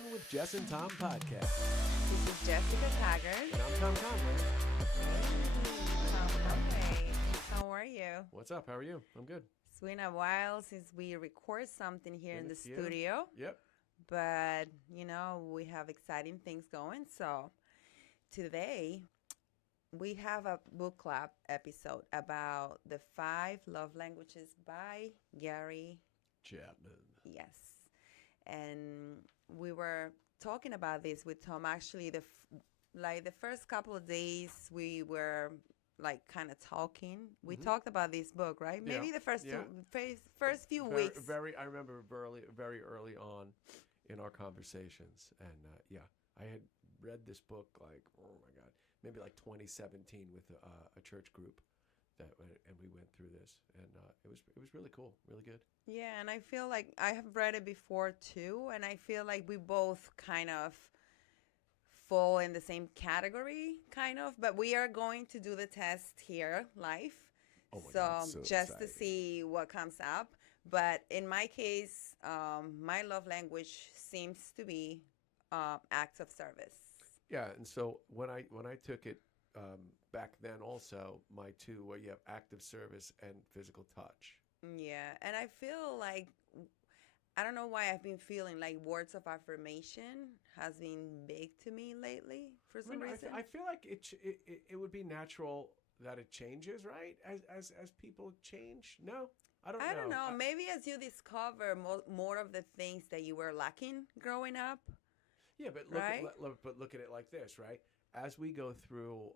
Fun with Jess and Tom podcast. This is Jessica Taggart. And I'm Tom Conway. Tom Conway. How are you? What's up? How are you? I'm good. It's been a while since we record something here in the studio. Yep. But, you know, we have exciting things going. So today we have a book club episode about the 5 love languages by Gary Chapman. Yes. And we were talking about this with Tom. Actually, the first couple of days we were like kind of talking. We talked about this book, right? Yeah. Maybe the first Yeah. first few weeks. I remember very early on in our conversations, and I had read this book like, oh my God, maybe like 2017 with a church group and we went through this, and it was really cool, really good. Yeah, and I feel like I have read it before too, and I feel like we both kind of fall in the same category, kind of, but we are going to do the test here live. Oh my God, so just exciting. to see what comes up. But in my case, my love language seems to be acts of service. Yeah, and so when I took it back then, also my two where you have active service and physical touch. Yeah, and I feel like I don't know why I've been feeling like words of affirmation has been big to me lately for some reason. I feel like it would be natural that it changes, right? As people change. No, I don't know. Maybe as you discover more of the things that you were lacking growing up. Yeah, but look at it like this, right? As we go through,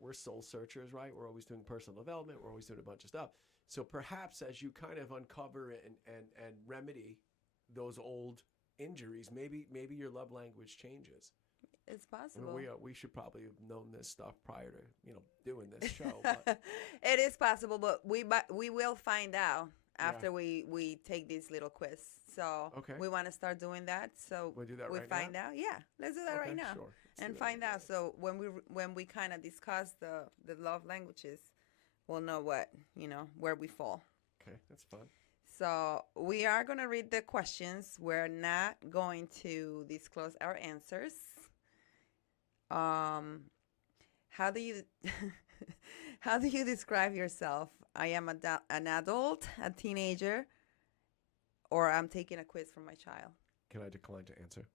we're soul searchers, right? We're always doing personal development. We're always doing a bunch of stuff. So perhaps as you kind of uncover and remedy those old injuries, maybe your love language changes. It's I possible. mean, we should probably have known this stuff prior to doing this show. But It is possible, but we will find out after we take this little quiz. So we want to start doing that. So we'll do that we right find now? out. Yeah, let's do that right now. Sure. And find out. So when we kind of discuss the love languages, we'll know where we fall. Okay, that's fun. So we are going to read the questions. We're not going to disclose our answers. How do you how do you describe yourself? I am an adult, a teenager, or I'm taking a quiz from my child. Can I decline to answer?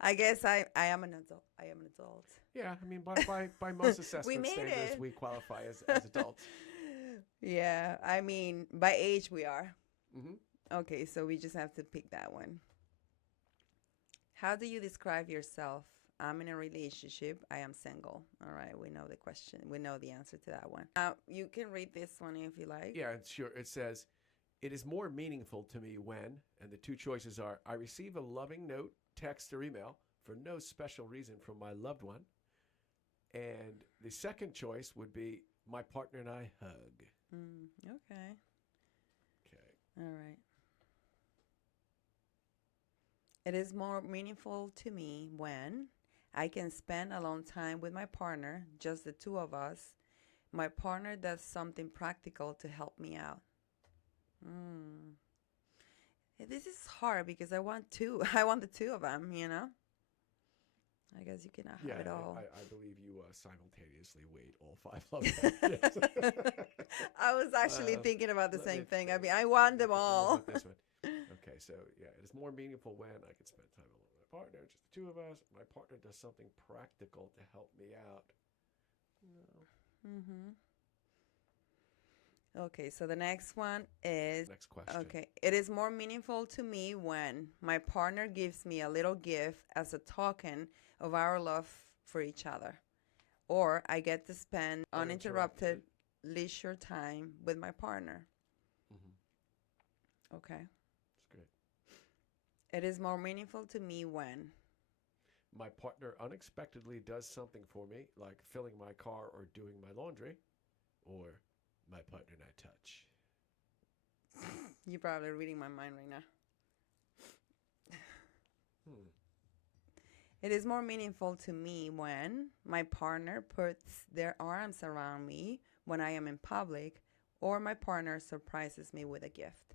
I guess I am an adult. I am an adult. Yeah, I mean, by most assessment standards, we qualify as adults. Yeah, I mean, by age we are. Mm-hmm. Okay, so we just have to pick that one. How do you describe yourself? I'm in a relationship. I am single. All right, we know the question. We know the answer to that one. You can read this one if you like. Yeah, sure. It says, it is more meaningful to me when, and the two choices are, I receive a loving note, text, or email for no special reason from my loved one. And the second choice would be, my partner and I hug. Okay. Okay. All right. It is more meaningful to me when I can spend alone time with my partner, just the two of us. My partner does something practical to help me out. This is hard because I want two. I want the two of them, I guess you cannot have it all. I believe you simultaneously weighed all 5 love languages. I was actually thinking about the same thing. I mean, I want them all. This one. Okay, so yeah, it is more meaningful when I can spend time alone with my partner, just the two of us. My partner does something practical to help me out. No. Okay, so the next one is... Next question. Okay, it is more meaningful to me when my partner gives me a little gift as a token of our love for each other. Or I get to spend uninterrupted leisure time with my partner. Okay. That's great. It is more meaningful to me when my partner unexpectedly does something for me, like filling my car or doing my laundry, or my partner and I touch. You're probably reading my mind right now. It is more meaningful to me when my partner puts their arms around me when I am in public, or my partner surprises me with a gift.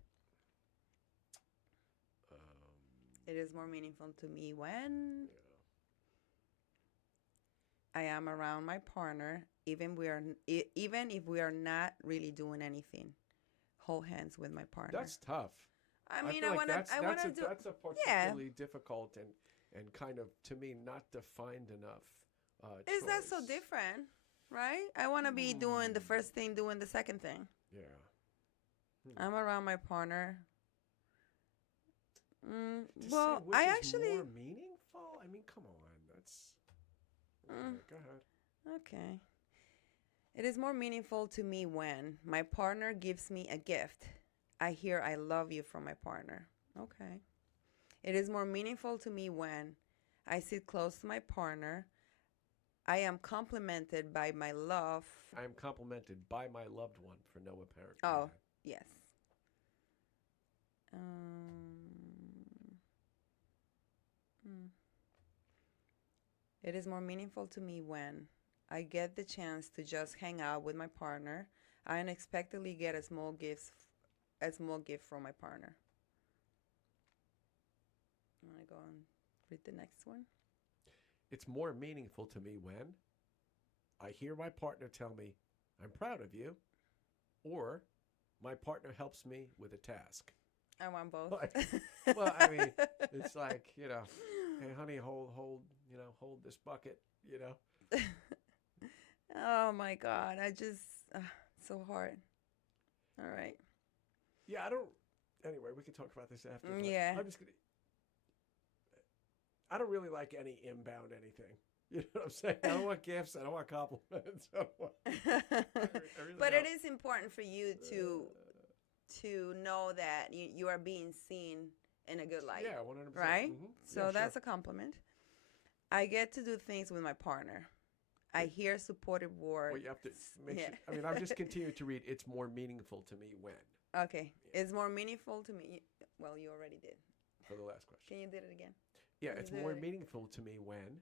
It is more meaningful to me when I am around my partner, even if we are not really doing anything. Hold hands with my partner. That's tough. I mean, feel I like want to. I want to do. that's a particularly difficult and kind of, to me, not defined enough. Is that so choice. different, right? I want to be doing the first thing, doing the second thing. Yeah. I'm around my partner. Well, I is actually more meaningful. I mean, come on, that's. Okay, go ahead. okay. It is more meaningful to me when my partner gives me a gift. I hear "I love you" from my partner. Okay. It is more meaningful to me when I sit close to my partner. I am complimented by my love. I am complimented by my loved one for no apparent Oh, reason. yes. It is more meaningful to me when I get the chance to just hang out with my partner. I unexpectedly get a small gift from my partner. I'm gonna go and read the next one. It's more meaningful to me when I hear my partner tell me, "I'm proud of you," or my partner helps me with a task. I want both. Well, I mean, it's like, hey, honey, hold this bucket, Oh my God. So hard. All right. Yeah, anyway, we can talk about this after. Yeah. I don't really like any inbound anything. You know what I'm saying? I don't want gifts. I don't want compliments. But it is important for you to know that you are being seen in a good light. Yeah, 100%. Right? Mm-hmm. So that's a compliment. I get to do things with my partner. I hear supportive words. Well, you have to make sure. I mean, I'm just continuing to read. It's more meaningful to me when. Okay. Yeah. It's more meaningful to me. Well, you already did. For the last question. Can you do it again? Yeah, it's more meaningful to me when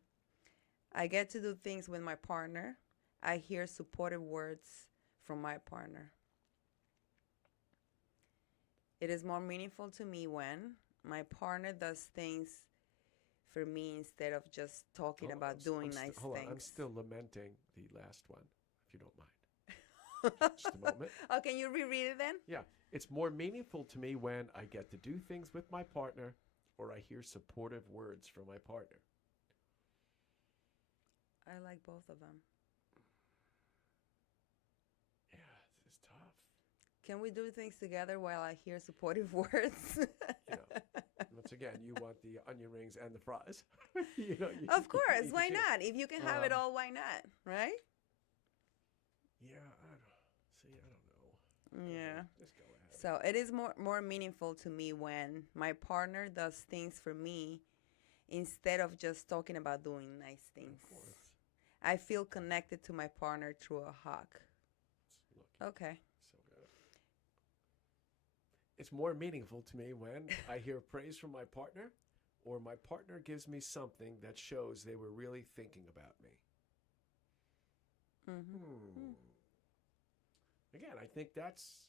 I get to do things with my partner. I hear supportive words from my partner. It is more meaningful to me when my partner does things for me instead of just talking about doing nice things. I'm still lamenting the last one, if you don't mind. Just a moment. Oh, can you reread it then? Yeah. It's more meaningful to me when I get to do things with my partner or I hear supportive words from my partner. I like both of them. Yeah, this is tough. Can we do things together while I hear supportive words? Once again, you want the onion rings and the fries. Of course, why not? If you can have it all, why not? Right? Yeah, I don't know. Yeah. Just go ahead. So it is more meaningful to me when my partner does things for me instead of just talking about doing nice things. Of course. I feel connected to my partner through a hug. Okay. So good. It's more meaningful to me when I hear praise from my partner or my partner gives me something that shows they were really thinking about me. Again, I think that's,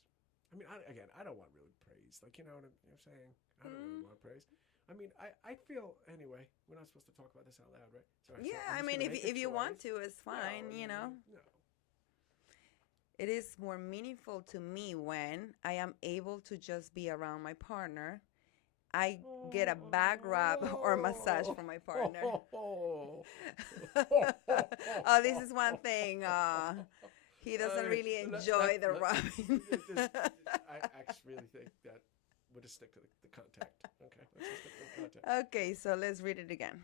I don't want really praise. Like, you know what I'm saying? I don't really want praise. I mean, I feel, anyway, we're not supposed to talk about this out loud, right? Sorry, yeah, I mean, if you want to, it's fine, No. It is more meaningful to me when I am able to just be around my partner. I get a back rub or massage from my partner. Oh, this is one thing. He doesn't really enjoy the rubbing. I actually really think that we'll just stick to the contact. Okay, let's just stick to the contact. Okay, so let's read it again.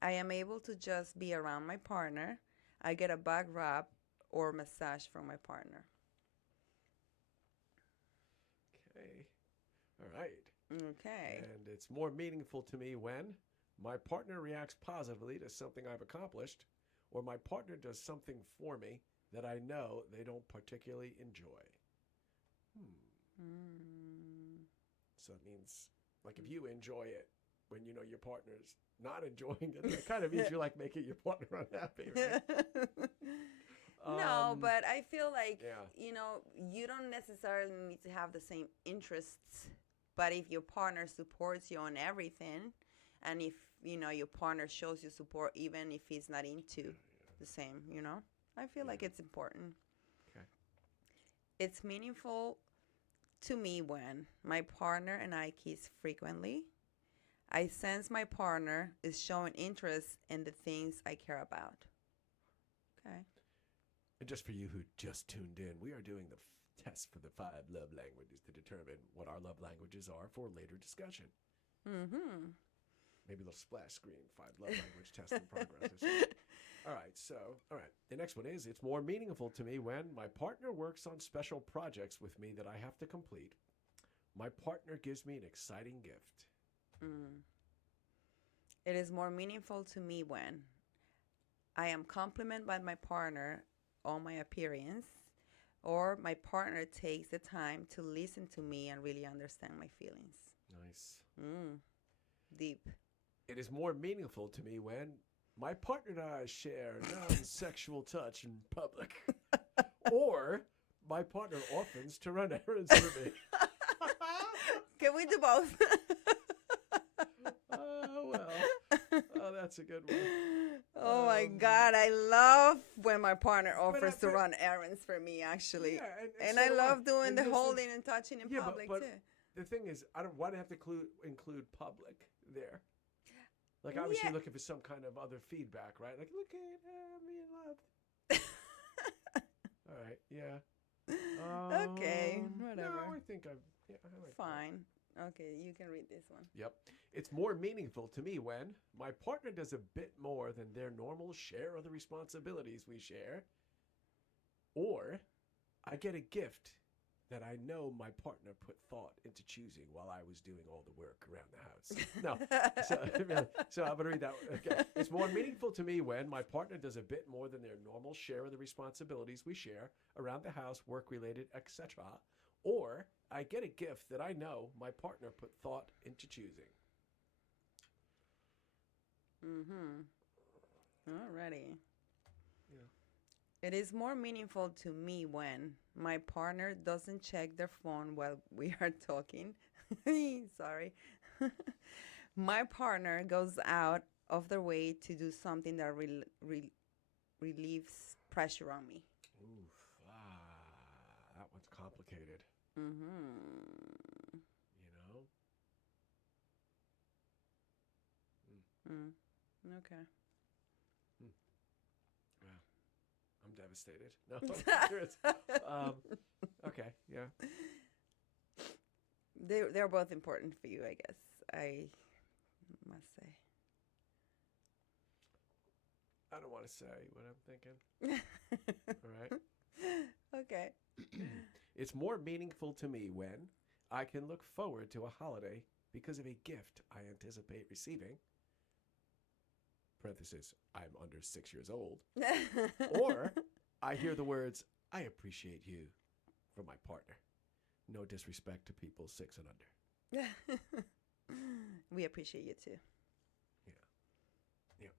I am able to just be around my partner. I get a back rub or massage from my partner. Okay. All right. Okay. And it's more meaningful to me when my partner reacts positively to something I've accomplished or my partner does something for me that I know they don't particularly enjoy. So it means, like, if you enjoy it when you know your partner's not enjoying it, that kind of means you're, like, making your partner unhappy, right? No, but I feel like, you don't necessarily need to have the same interests But if your partner supports you on everything, and if, your partner shows you support even if he's not into the same, I feel like it's important. Okay. It's meaningful to me when my partner and I kiss frequently. I sense my partner is showing interest in the things I care about. Okay. And just for you who just tuned in, we are doing the test for the 5 love languages to determine what our love languages are for later discussion. Mm-hmm. Maybe a little splash screen, 5 love language test in progress. Or something. All right. The next one is, it's more meaningful to me when my partner works on special projects with me that I have to complete. My partner gives me an exciting gift. It is more meaningful to me when I am complimented by my partner on my appearance, or my partner takes the time to listen to me and really understand my feelings. Nice. Deep. It is more meaningful to me when my partner and I share non-sexual touch in public, or my partner offers to run errands for me. Can we do both? That's a good one. Oh my God, I love when my partner offers to run errands for me, actually. Yeah, and I love doing the holding and touching in public, but too. The thing is, why do I have to include public there? Like, obviously, looking for some kind of other feedback, right? Like, look at me loved. All right, yeah. Okay, whatever. No, I think I like Fine. that. Okay, you can read this one. Yep. It's more meaningful to me when my partner does a bit more than their normal share of the responsibilities we share, or I get a gift that I know my partner put thought into choosing while I was doing all the work around the house. No. So I'm going to read that one. Okay. It's more meaningful to me when my partner does a bit more than their normal share of the responsibilities we share around the house, work-related, etc., or I get a gift that I know my partner put thought into choosing. Alrighty. Yeah. It is more meaningful to me when my partner doesn't check their phone while we are talking. Sorry. My partner goes out of their way to do something that relieves pressure on me. Oof. That one's complicated. Okay. Yeah. I'm devastated. No, okay, yeah. They're both important for you, I guess. I must say. I don't want to say what I'm thinking. All right. Okay. It's more meaningful to me when I can look forward to a holiday because of a gift I anticipate receiving. Parenthesis, I'm under 6 years old. Or I hear the words, I appreciate you, from my partner. No disrespect to people 6 and under. We appreciate you too. Yeah.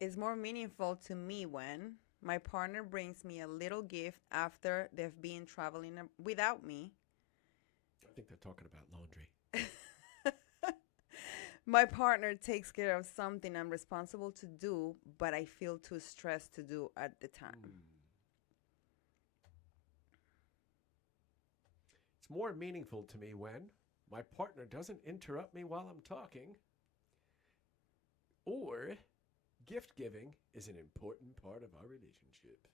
It's more meaningful to me when my partner brings me a little gift after they've been traveling without me. I think they're talking about laundry. My partner takes care of something I'm responsible to do, but I feel too stressed to do at the time. It's more meaningful to me when my partner doesn't interrupt me while I'm talking, or gift giving is an important part of our relationship.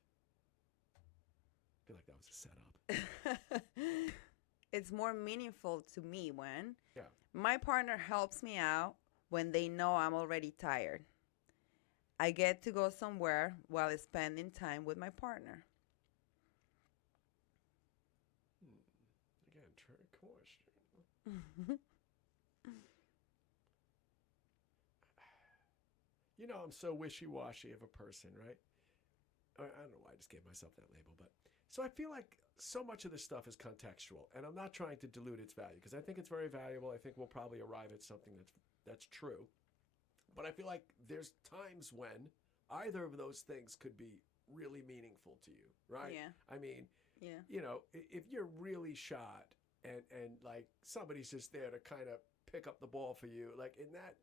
I feel like that was a setup. It's more meaningful to me when my partner helps me out when they know I'm already tired. I get to go somewhere while spending time with my partner. Again, trick question. I'm so wishy-washy of a person, right? I don't know why I just gave myself that label, but so I feel like so much of this stuff is contextual, and I'm not trying to dilute its value because I think it's very valuable. I think we'll probably arrive at something that's true. But I feel like there's times when either of those things could be really meaningful to you, right? Yeah. I mean, if you're really shot and like somebody's just there to kind of pick up the ball for you, like in that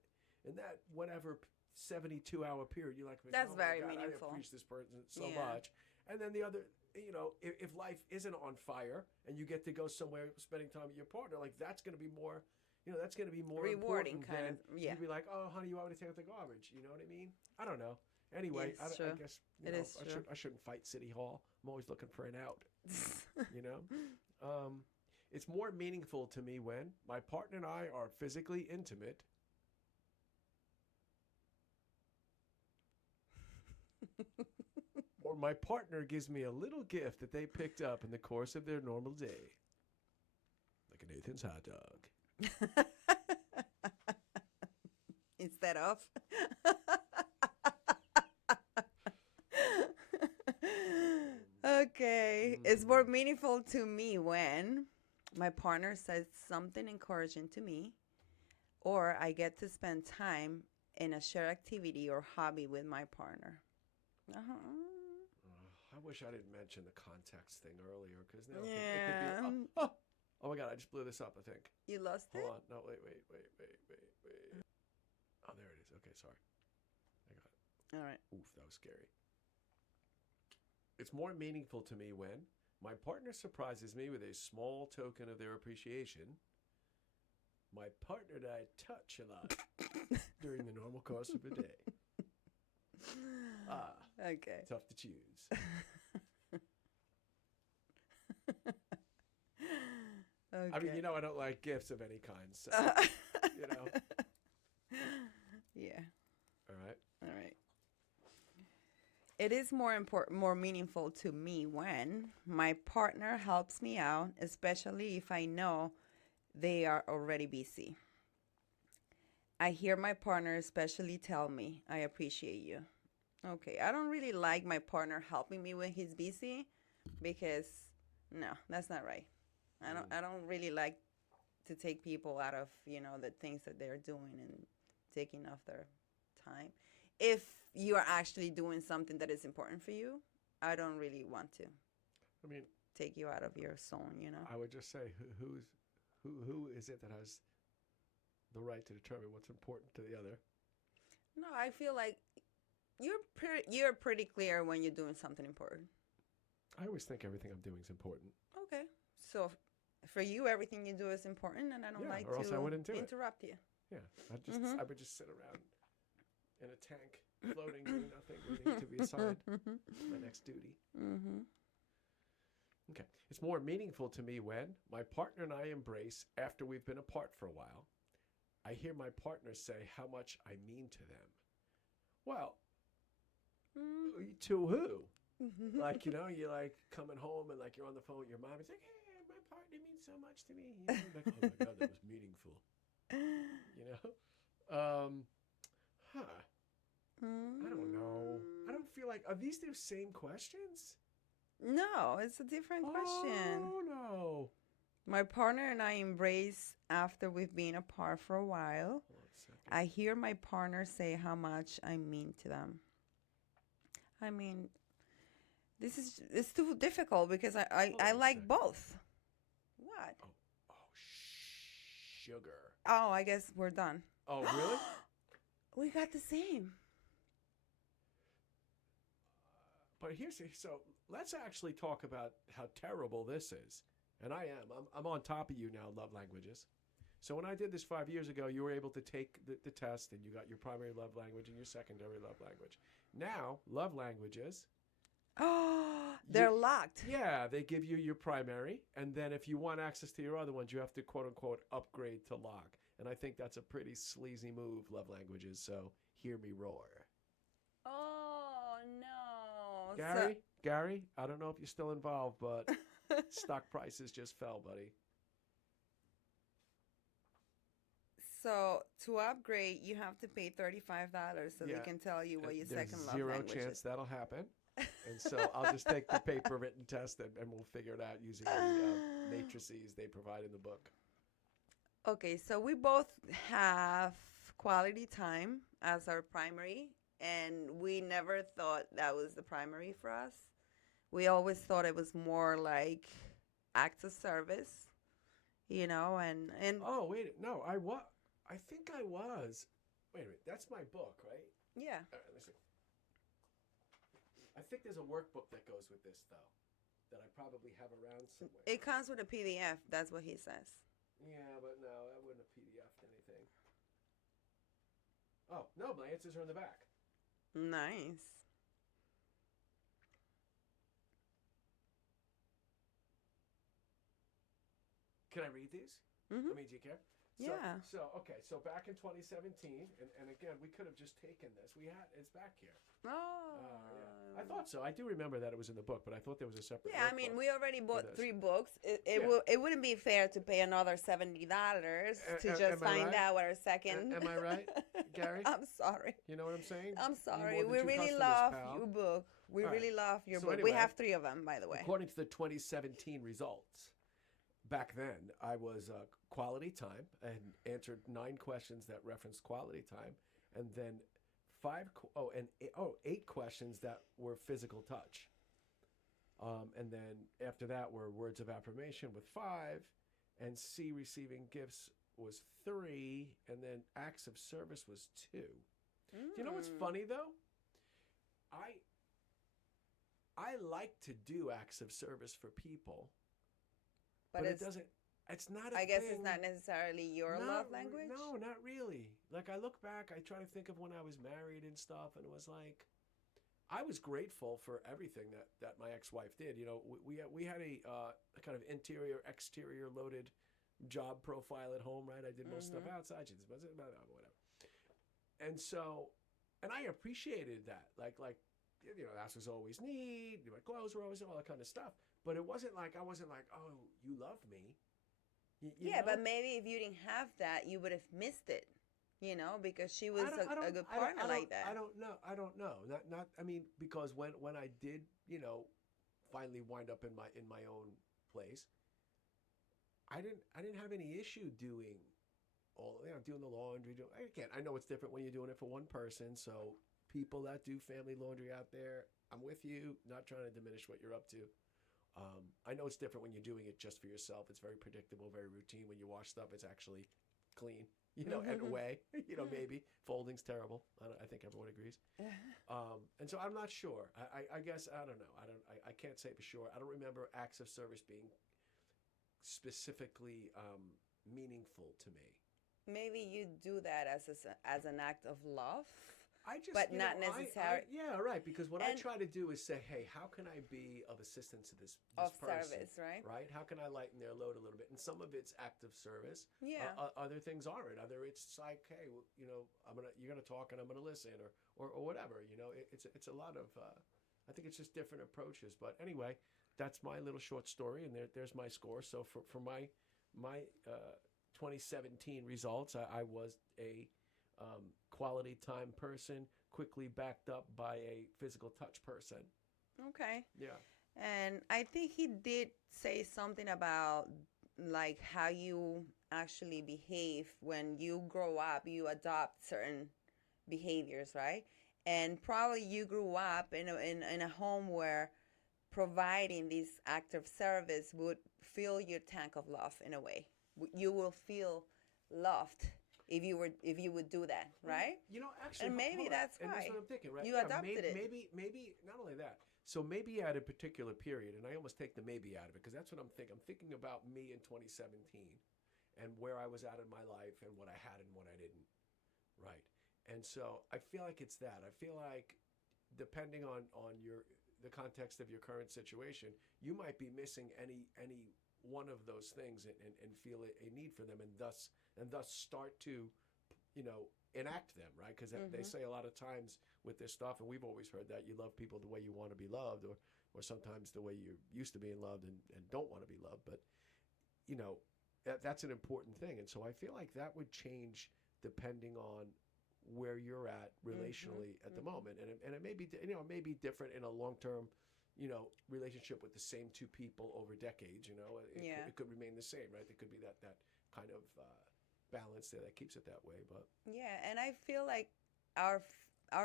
whatever 72-hour period, you're like, That's oh very my God, meaningful. I appreciate this person so Yeah. much. And then the other, if life isn't on fire and you get to go somewhere spending time with your partner, like that's going to be more, that's going to be more Rewarding, important kind than of. Yeah. you'd be like, oh, honey, you want me to take out the garbage? You know what I mean? I don't know. Anyway, It's I true. guess It is true. I shouldn't fight City Hall. I'm always looking for an out. You know, it's more meaningful to me when my partner and I are physically intimate. Or my partner gives me a little gift that they picked up in the course of their normal day. Like a Nathan's hot dog. Instead of. Okay. It's more meaningful to me when my partner says something encouraging to me, or I get to spend time in a shared activity or hobby with my partner. Uh-huh. I wish I didn't mention the context thing earlier, because now it Yeah. could be. Oh my God, I just blew this up, I think. You lost it? Hold on. No, wait. Oh, there it is. Okay, sorry. I got it. All right. Oof, that was scary. It's more meaningful to me when my partner surprises me with a small token of their appreciation. My partner and I touch a lot during the normal course of a day. Okay. Tough to choose. Okay. I mean, I don't like gifts of any kind, so, Yeah. All right. All right. It is more meaningful to me when my partner helps me out, especially if I know they are already busy. I hear my partner especially tell me, I appreciate you. Okay, I don't really like my partner helping me when he's busy, because no, that's not right. I don't really like to take people out of, the things that they're doing and taking off their time. If you are actually doing something that is important for you, I don't really want to I mean, take you out of your zone, I would just say, who is it that has the right to determine what's important to the other? No, I feel like you're pretty clear when you're doing something important. I always think everything I'm doing is important. Okay. So for you, everything you do is important, and I don't like or else I wouldn't do it. interrupt you. Yeah, I would just sit around in a tank, floating, doing nothing, waiting to be assigned my next duty. Mm-hmm. Okay. It's more meaningful to me when my partner and I embrace after we've been apart for a while. I hear my partner say how much I mean to them. Well, to who? Like, you're like coming home and like you're on the phone with your mom. It's like, hey, my partner means so much to me. Like, oh my God, that was meaningful. I don't know. I don't feel like, are these the same questions? No, it's a different question. Oh, no. My partner and I embrace after we've been apart for a while. I hear my partner say how much I mean to them. I mean, it's too difficult because I like both. What? Oh, sugar. Oh, I guess we're done. Oh, really? We got the same. But so let's actually talk about how terrible this is. And I'm on top of you now, love languages. So when I did this 5 years ago, you were able to take the test and you got your primary love language and your secondary love language. Now, love languages. Oh, they're locked. Yeah, they give you your primary. And then if you want access to your other ones, you have to, quote unquote, upgrade to lock. And I think that's a pretty sleazy move, love languages. So hear me roar. Oh, no. Gary, I don't know if you're still involved, but stock prices just fell, buddy. So to upgrade, you have to pay $35 so they can tell you what your second love language is. There's 0 chance that'll happen. And so I'll just take the paper written test and we'll figure it out using the matrices they provide in the book. Okay, so we both have quality time as our primary, and we never thought that was the primary for us. We always thought it was more like acts of service, and Oh, wait. No, I think I was. Wait a minute. That's my book, right? yeah. All right, let me see. I think there's a workbook that goes with this, though, that I probably have around somewhere. It comes with a PDF. That's what he says. Yeah, but no, I wouldn't have PDF'd anything. Oh, no, my answers are in the back. Nice. Can I read these? Mm-hmm. I mean, do you care? Yeah. So back in 2017, and again, we could have just taken this. It's back here. Oh. Yeah. I thought so. I do remember that it was in the book, but I thought there was a separate. Yeah, I mean, we already bought 3 books. Yeah. It wouldn't be fair to pay another $70 to just find out what our second. Am I right, Gary? I'm sorry. You know what I'm saying? I'm sorry. more We than 2 really customers, love pal. your book. We All really love your So book. anyway, We have 3 of them, by the way. According to the 2017 results, back then I was quality time and answered 9 questions that referenced quality time, and then 8 questions that were physical touch. And then after that were words of affirmation with 5, and C, receiving gifts, was 3, and then acts of service was 2. You know what's funny though? I like to do acts of service for people, but it doesn't. It's not. I guess it's not necessarily your love language. No, not really. Like I look back, I try to think of when I was married and stuff, and it was like, I was grateful for everything that my ex-wife did. You know, we had a kind of interior exterior loaded job profile at home, right? I did most stuff outside. She did whatever. And so, and I appreciated that. Like you know, the house was always neat. My clothes were always all that kind of stuff. But it wasn't like I wasn't like, oh, you love me. You know? But maybe if you didn't have that, you would have missed it. You know, because she was a good partner like that. I don't know. Not. I mean, because when I did, you know, finally wind up in my own place, I didn't have any issue doing doing the laundry. Again, I know it's different when you're doing it for one person. So people that do family laundry out there, I'm with you. Not trying to diminish what you're up to. I know it's different when you're doing it just for yourself. It's very predictable, very routine. When you wash stuff, it's actually clean, you know, and away. You know, maybe folding's terrible. I think everyone agrees. And so I'm not sure. I guess I don't know. I can't say for sure. I don't remember acts of service being specifically meaningful to me. Maybe you do that as an act of love. But not necessarily. Yeah, right. Because what I try to do is say, hey, how can I be of assistance to this person? Service, right? Right. How can I lighten their load a little bit? And some of it's active service. Yeah. Other things aren't. Other it's like, hey, well, you know, you're gonna talk and I'm gonna listen, or whatever. You know, it's a lot of. I think it's just different approaches. But anyway, that's my little short story, and there's my score. So for my 2017 results, I was a quality time person, quickly backed up by a physical touch person. Okay. Yeah. And I think he did say something about like how you actually behave when you grow up, you adopt certain behaviors, right? And probably you grew up in a home where providing this act of service would fill your tank of love in a way. You will feel loved if you would do that, right? You know, actually, and maybe that's why. And that's what I'm thinking, right? You adopted it. Maybe not only that. So maybe at a particular period, and I almost take the maybe out of it because that's what I'm thinking. I'm thinking about me in 2017 and where I was at in my life and what I had and what I didn't, right? And so I feel like it's that. I feel like depending on the context of your current situation, you might be missing any one of those things and feel a need for them and thus start to, you know, enact them, right? Because they say a lot of times with this stuff, and we've always heard that you love people the way you want to be loved, or sometimes the way you're used to being loved and don't want to be loved. But, you know, that's an important thing. And so I feel like that would change depending on where you're at relationally at the moment. And it may be, you know, it may be different in a long-term, you know, relationship with the same 2 people over decades, you know. It could remain the same, right? There could be that kind of balance there that keeps it that way. But yeah, and I feel like our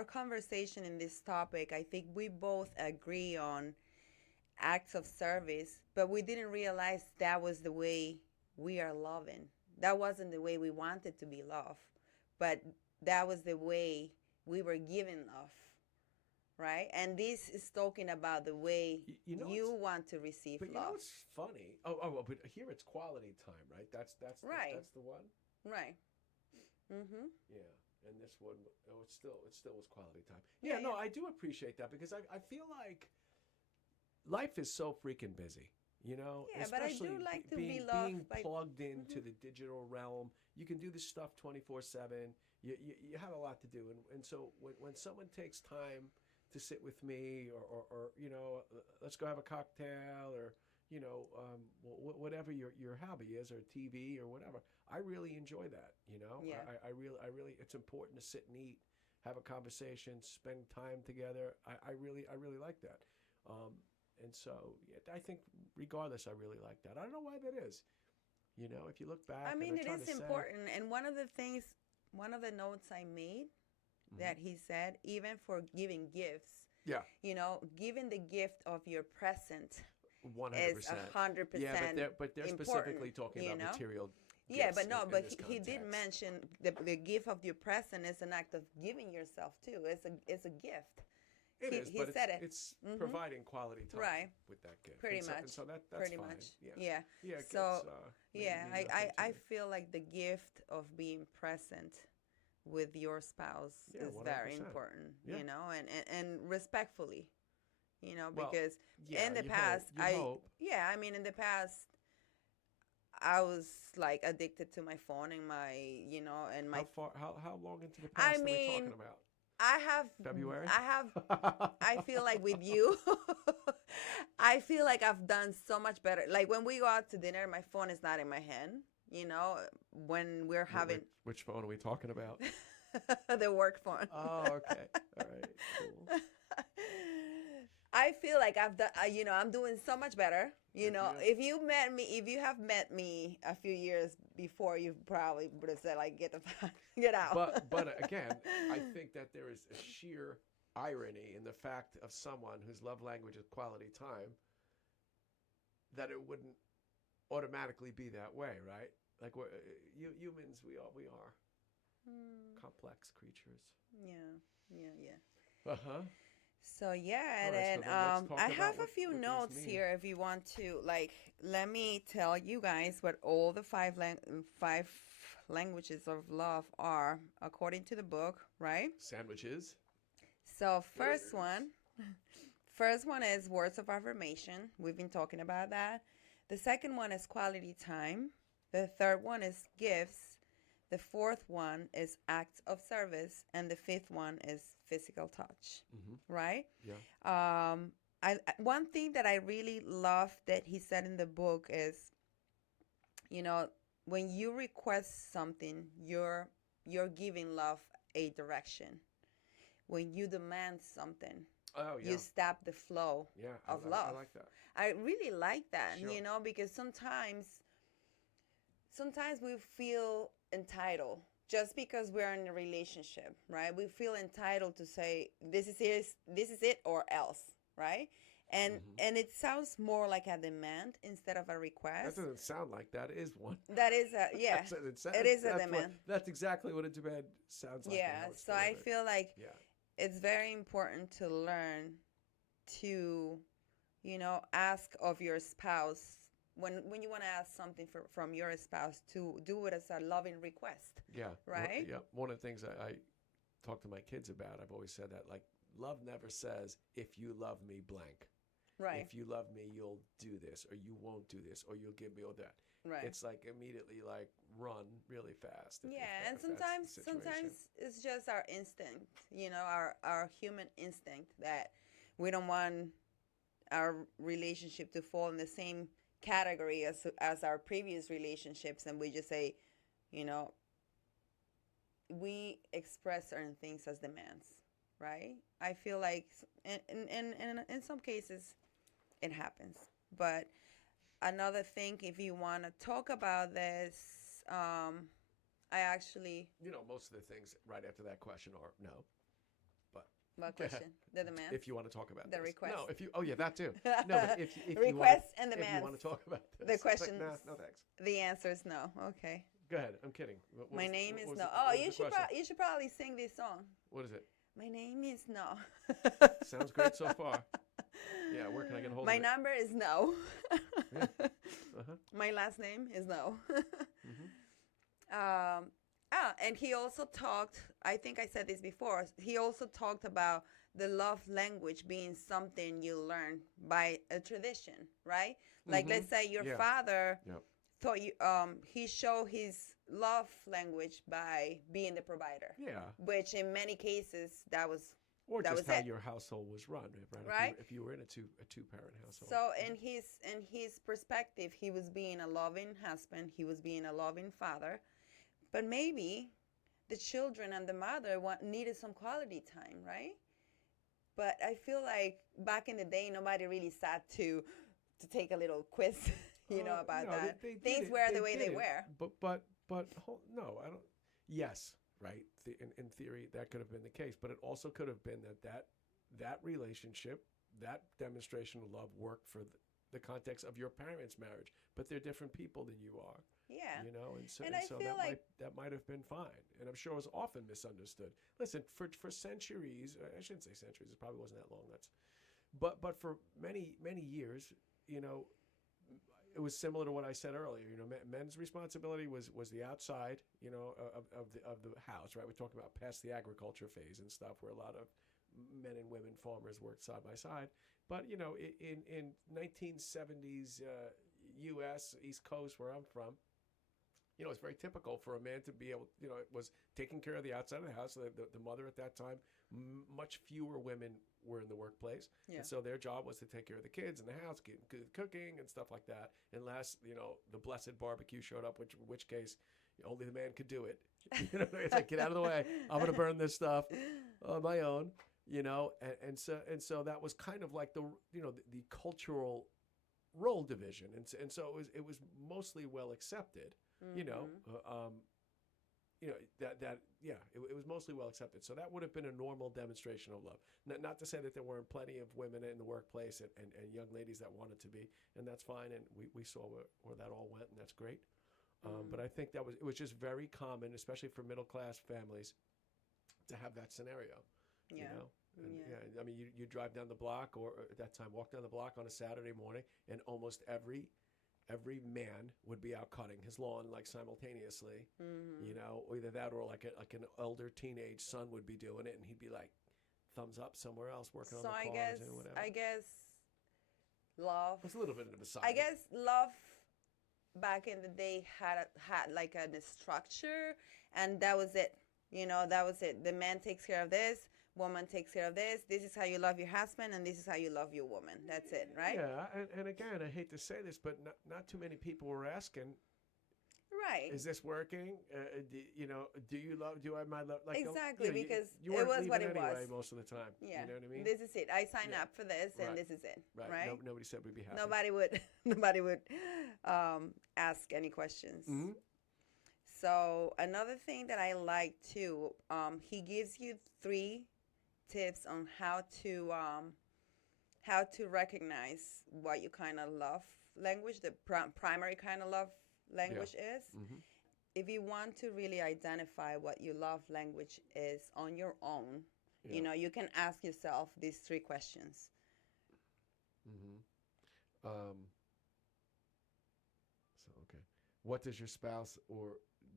conversation in this topic, I think we both agree on acts of service, but we didn't realize that was the way we are loving. That wasn't the way we wanted to be loved, but that was the way we were given love, right? And this is talking about the way you want to receive but love. You know what's funny? But here it's quality time, right? That's right. That's the one. Right. Mm-hmm. Yeah. And this one, it still was quality time. Yeah, no, I do appreciate that because I feel like life is so freaking busy, you know. Yeah, but I do like to be loved being plugged into the digital realm. You can do this stuff 24/7. You have a lot to do, and so when someone takes time to sit with me, or you know, let's go have a cocktail, or you know, whatever your hobby is, or TV or whatever. I really enjoy that, you know. Yeah. I really, it's important to sit and eat, have a conversation, spend time together. I really like that. And so I think regardless, I really like that. I don't know why that is. You know, if you look back, I mean, it is important. And one of the notes I made that he said, even for giving gifts. Yeah. You know, giving the gift of your present 100%. is 100%. Yeah, but they're specifically talking about material. Yeah, but no, but he did mention the gift of your present is an act of giving yourself too. It's a gift. He said it's providing quality time with that gift. Pretty much. So that's pretty fine. much. Yeah. So I feel like the gift of being present with your spouse is 100%. Very important. You know, and respectfully. You know, because in the past, I mean, in the past, I was like addicted to my phone and my, you know, and my. How long into the past are we talking about? I have February. I feel like with you, I feel like I've done so much better. Like when we go out to dinner, my phone is not in my hand. You know, when we're having. Which phone are we talking about? The work phone. Oh, okay. All right. Cool. I feel like I've done, you know, I'm doing so much better. You know, if you have met me a few years before, you probably would have said like, get out. But again, I think that there is a sheer irony in the fact of someone whose love language is quality time, that it wouldn't automatically be that way, right? Like humans, we are complex creatures. Yeah. Uh-huh. So then I have a few notes here if you want to. Like, let me tell you guys what all the five languages of love are according to the book, right? Sandwiches. So first one is words of affirmation. We've been talking about that. The second one is quality time. The third one is gifts. The fourth one is acts of service, and the fifth one is physical touch, right? Yeah. One thing that I really love that he said in the book is, you know, when you request something, you're giving love a direction. When you demand something, you stop the flow of love. I like that. I really like that, Sure. You know, because sometimes we feel entitled just because we're in a relationship, right? We feel entitled to say this is it or else, right? And it sounds more like a demand instead of a request. That doesn't sound like that. It is one. That is it is a demand. That's exactly what a demand sounds like. Yeah. So I feel like it's very important to learn to, you know, ask of your spouse. When you want to ask something from your spouse, to do it as a loving request. Yeah. Right? One of the things I talk to my kids about, I've always said that, like, love never says, if you love me, blank. Right. If you love me, you'll do this, or you won't do this, or you'll give me all that. Right. It's like immediately like run really fast. And sometimes it's just our instinct, you know, our human instinct that we don't want our relationship to fall in the same category as our previous relationships, and we just say, you know, we express certain things as demands, right? I feel like in some cases it happens, but another thing, if you want to talk about this, I actually, you know, most of the things right after that question are no, but What question? The demand? If you want to talk about the this. request. No, if you. Oh yeah, that too. No, but if requests and demands. If you want to talk about this. The question. No, thanks. The answer is no. Okay. Go ahead. I'm kidding. My name is no. Oh, you should probably sing this song. What is it? My name is no. Sounds great so far. Yeah, where can I get a hold of it? My number is no. Yeah. Uh-huh. My last name is no. And he also talked, I think I said this before, he also talked about the love language being something you learn by a tradition, right? Like, let's say your father thought you, he showed his love language by being the provider. Yeah. Which in many cases, that was Or that just was how it. your household was run, Right? If you were in a two-parent household. So in his perspective, he was being a loving husband, he was being a loving father, but maybe the children and the mother needed some quality time, right? But I feel like back in the day, nobody really sat to take a little quiz, about that. Things were the way they were. But no, I don't. Yes, right. In theory, that could have been the case, but it also could have been that relationship, that demonstration of love worked for the context of your parents' marriage, but they're different people than you are. Yeah. And so that might have been fine, and I'm sure it was often misunderstood. Listen, for centuries, I shouldn't say centuries, it probably wasn't that long. But for many years, it was similar to what I said earlier. Men's responsibility was the outside, of the house, right? We're talking about past the agriculture phase and stuff, where a lot of men and women farmers worked side by side. But in 1970s U.S. East Coast, where I'm from, it's very typical for a man to be able, it was taking care of the outside of the house. The mother at that time, much fewer women were in the workplace. Yeah. And so their job was to take care of the kids in the house, get good cooking and stuff like that. Unless, the blessed barbecue showed up, in which case only the man could do it. It's like, get out of the way. I'm going to burn this stuff on my own, and so that was kind of like the cultural role division. And so it was mostly well accepted. It was mostly well accepted. So that would have been a normal demonstration of love. Not to say that there weren't plenty of women in the workplace and young ladies that wanted to be, and that's fine. And we saw where that all went, and that's great. But I think it was just very common, especially for middle class families, to have that scenario. Yeah. I mean, you drive down the block, or at that time, walk down the block on a Saturday morning, and almost every man would be out cutting his lawn, like, simultaneously. Either that or like an elder teenage son would be doing it, and he'd be like, thumbs up somewhere else, working on the cars and whatever. I guess love. It's a little bit of a side. I guess love back in the day had like a structure, and that was it. That was it. The man takes care of this. Woman takes care of this. This is how you love your husband, and this is how you love your woman. That's it, right? Yeah, and again, I hate to say this, but not too many people were asking. Right. Is this working? Do you love? Do I my love? Like, exactly, because it was what it was most of the time. Yeah. You know what I mean? This is it. I signed up for this, and this is it. Right. Nobody said we'd be happy. Nobody would ask any questions. Mm-hmm. So another thing that I like too, he gives you 3 tips on how to recognize what you kind of love language, the primary kind of love language is. Mm-hmm. If you want to really identify what your love language is on your own, you can ask yourself these 3 questions. Mm-hmm. Okay. What does your spouse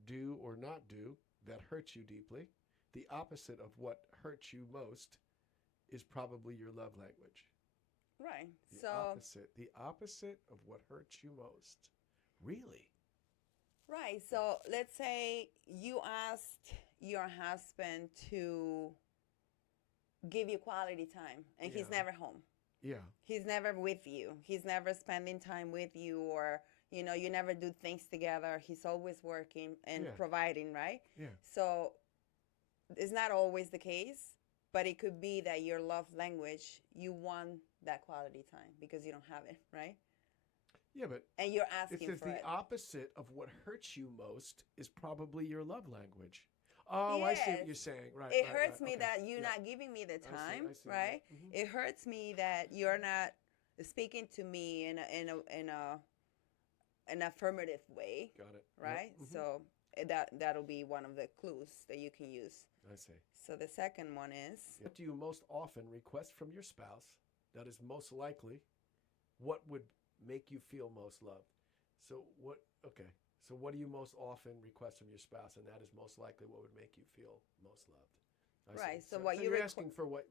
do or not do that hurts you deeply? The opposite of what hurts you most is probably your love language. Right. The opposite of what hurts you most. Really? Right. So let's say you asked your husband to give you quality time, and he's never home. Yeah. He's never with you. He's never spending time with you, or you never do things together. He's always working and providing, right? Yeah. So it's not always the case, but it could be that your love language, you want that quality time because you don't have it, right? Yeah, but and you're asking if for it. The opposite of what hurts you most is probably your love language. Oh, I see what Yes. you're saying. Right. It Right. hurts Right. me Okay. that you're Yeah. not giving me the I see. time, I see. right? Yeah. Mm-hmm. It hurts me that you're not speaking to me in an affirmative way, Got it. Yep. right? Mm-hmm. So that'll be one of the clues that you can use. I see. So the second one is, What do you most often request from your spouse that is most likely what would make you feel most loved? So what? Okay. So what do you most often request from your spouse, and that is most likely what would make you feel most loved? I see. right? So what you're asking for what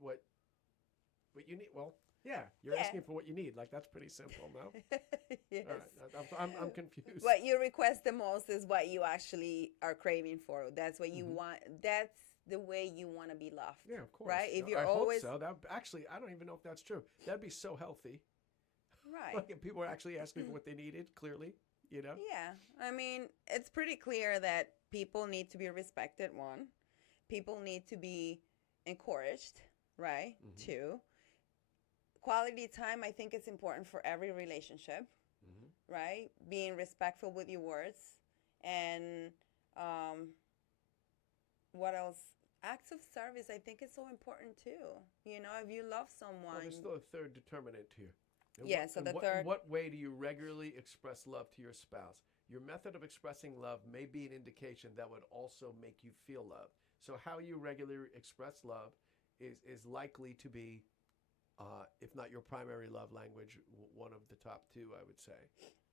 you need? Well, yeah, you're Yeah. asking for what you need. Like that's pretty simple, no? Yes. All right. I'm confused. What you request the most is what you actually are craving for. That's what you want. That's the way you want to be loved. Yeah, of course. Right? If No, you're I always hope so. That actually, I don't even know if that's true. That'd be so healthy. right. Like if people were actually asking for what they needed, clearly, you know. Yeah. I mean, it's pretty clear that people need to be respected, one. People need to be encouraged, right? Two. Quality time, I think it's important for every relationship, right? Being respectful with your words. And what else? Acts of service, I think, is so important too. You know, if you love someone. Well, there's still a third determinant here. Yeah, so the third. In what way do you regularly express love to your spouse? Your method of expressing love may be an indication that would also make you feel loved. So how you regularly express love is likely to be, if not your primary love language, one of the top two, I would say.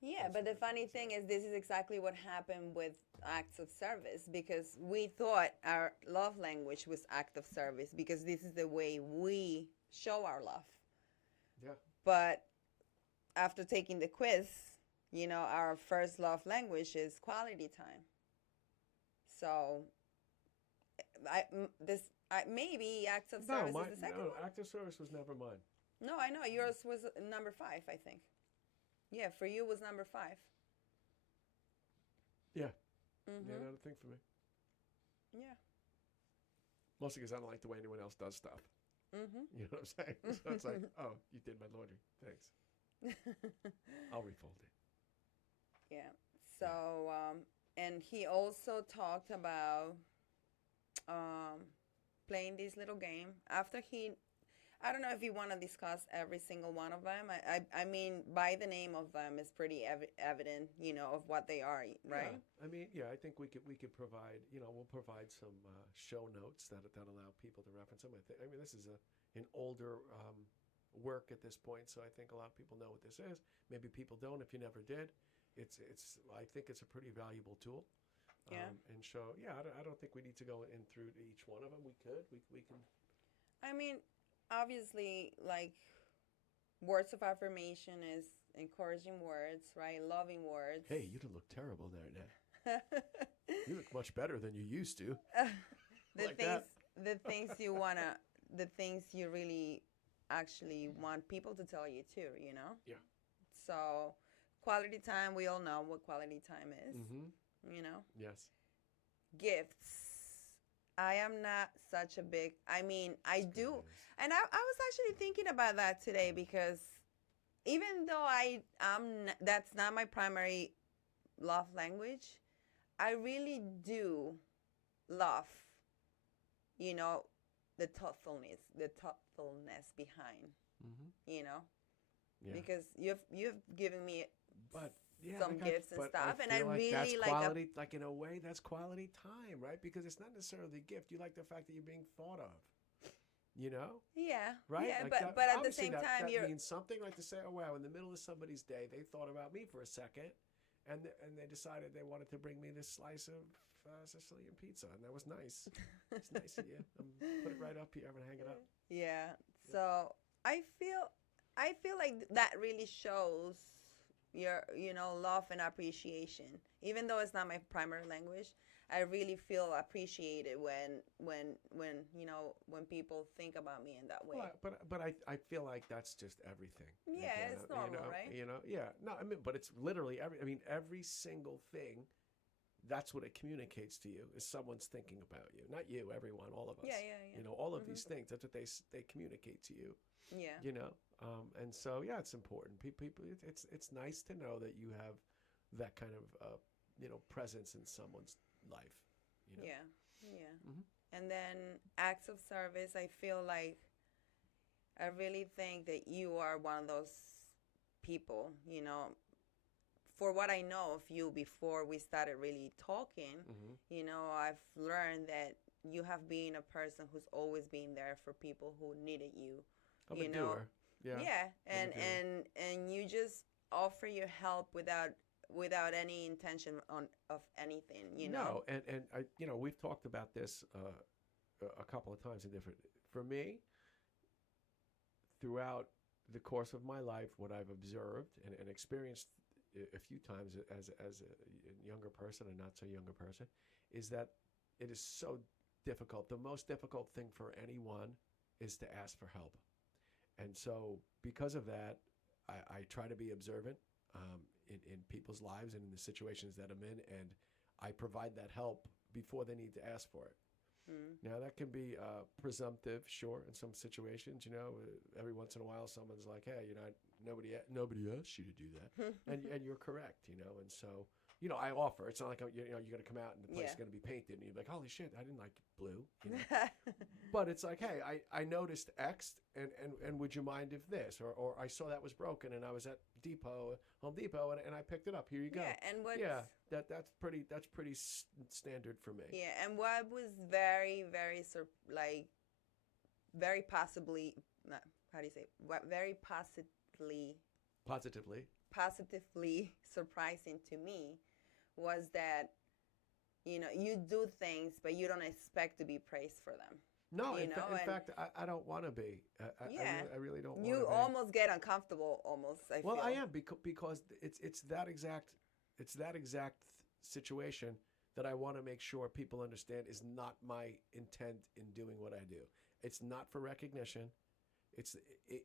Yeah, but the funny thing is, this is exactly what happened with acts of service, because we thought our love language was act of service because this is the way we show our love. Yeah. But after taking the quiz, you know, our first love language is quality time. So maybe acts of service is the second one. No, act of service was never mine. No, I know yours was number 5, I think. Yeah, for you was number 5. Yeah. Yeah, not a thing for me. Yeah. Mostly because I don't like the way anyone else does stuff. You know what I'm saying? So it's like, oh, you did my laundry. Thanks. I'll refold it. Yeah. So, and he also talked about playing this little game. After I don't know if you want to discuss every single one of them. I mean, by the name of them, it's pretty evident, you know, of what they are, right? Yeah. I mean, yeah, I think we could provide, you know, we'll provide some show notes that allow people to reference them. I mean, this is an older work at this point, so I think a lot of people know what this is. Maybe people don't if you never did. I think it's a pretty valuable tool. Yeah. And show, yeah, I don't think we need to go in through each one of them. We could. We can. I mean, obviously, like, words of affirmation is encouraging words, right? Loving words. Hey, you don't look terrible there now. You look much better than you used to. The things you really actually want people to tell you too, you know? Yeah. So, quality time, we all know what quality time is, you know? Yes. Gifts. I am not such a big, I mean, I do. And I was actually thinking about that today because even though that's not my primary love language, I really do love, you know, the thoughtfulness behind, you know, because you've given me some gifts and stuff, and I really that's like quality. Like in a way, that's quality time, right? Because it's not necessarily a gift. You like the fact that you're being thought of. You know? Yeah. Right? Yeah, like but at the same time, that means something. Like to say, oh wow, in the middle of somebody's day, they thought about me for a second, and they decided they wanted to bring me this slice of Sicilian pizza, and that was nice. It's nice of you. Put it right up here. I'm gonna hang it up. Yeah. So I feel like that really shows your, you know, love and appreciation. Even though it's not my primary language, I really feel appreciated when you know, when people think about me in that way. Well, but I feel like that's just everything. Yeah, it's normal, right? You know, yeah. No, I mean, but it's literally every single thing. That's what it communicates to you is someone's thinking about you, not you, everyone, all of us. Yeah. You know, all of these things. That's what they communicate to you. Yeah. You know, and so yeah, it's important. People, it's nice to know that you have that kind of you know, presence in someone's life. You know? Yeah. Yeah. Hmm. And then acts of service, I feel like I really think that you are one of those people, for what I know of you before we started really talking, Hmm. I've learned that you have been a person who's always been there for people who needed you, I'm a you know. doer. Yeah, Yeah, I'm a and doer. you just offer your help without any intention of anything. No, and I, we've talked about this a couple of times in different. For me, throughout the course of my life, what I've observed and experienced a few times as a younger person and not so younger person, is that it is so difficult. The most difficult thing for anyone is to ask for help. And so, because of that, I try to be observant in people's lives and in the situations that I'm in, and I provide that help before they need to ask for it. Mm. Now, that can be presumptive, sure, in some situations. Every once in a while, someone's like, "Hey, nobody asked you to do that," and you're correct. And so. I offer. It's not like you're going to come out and the place is going to be painted, and you're like, "Holy shit, I didn't like blue." But it's like, hey, I noticed X, and would you mind if this, or I saw that was broken, and I was at Home Depot, and I picked it up. Here you go. Yeah, and that's pretty standard for me. Yeah, and what was very, very very possibly, no, how do you say? What very Positively. positively surprising to me was that you do things, but you don't expect to be praised for them. No, in fact, I don't want to be. Yeah, I really don't want to you be. almost get uncomfortable. Almost, I Well, feel. I am because it's that exact situation that I want to make sure people understand is not my intent in doing what I do. It's not for recognition. It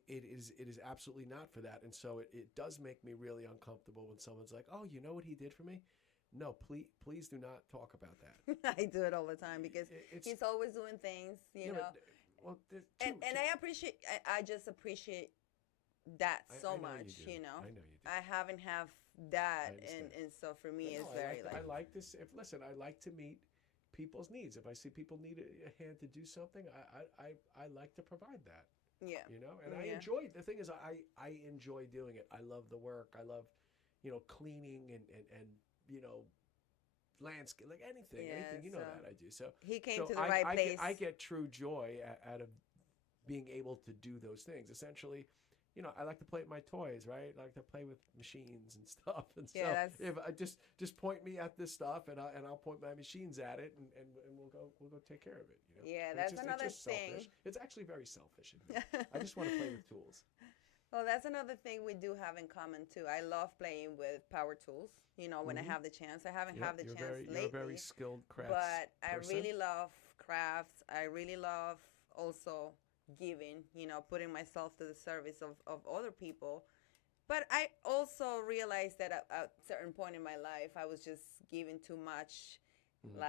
is absolutely not for that. And so it does make me really uncomfortable when someone's like, "Oh, you know what he did for me?" No, please do not talk about that. I do it all the time because he's always doing things, Well, and I just appreciate that so I know much, you do. I know you do. I haven't have that, and so for me, it's very I like this. Listen, I like to meet people's needs. If I see people need a hand to do something, I like to provide that. Yeah. And I enjoy the thing is I enjoy doing it. I love the work. I love, cleaning and landscape, like anything, that I do. So he came to the right place. I get true joy out of being able to do those things. Essentially, I like to play with my toys, right? I like to play with machines and stuff. And so if I just point me at this stuff and I'll point my machines at it and we'll go take care of it. Yeah, that's another thing. Selfish. It's actually very selfish. I just want to play with tools. Well, that's another thing we do have in common too. I love playing with power tools. When I have the chance. I haven't had the chance lately. You're a very skilled crafts But I person. really love crafts. I really love also giving. Putting myself to the service of other people. But I also realized that at a certain point in my life, I was just giving too much. Mm-hmm.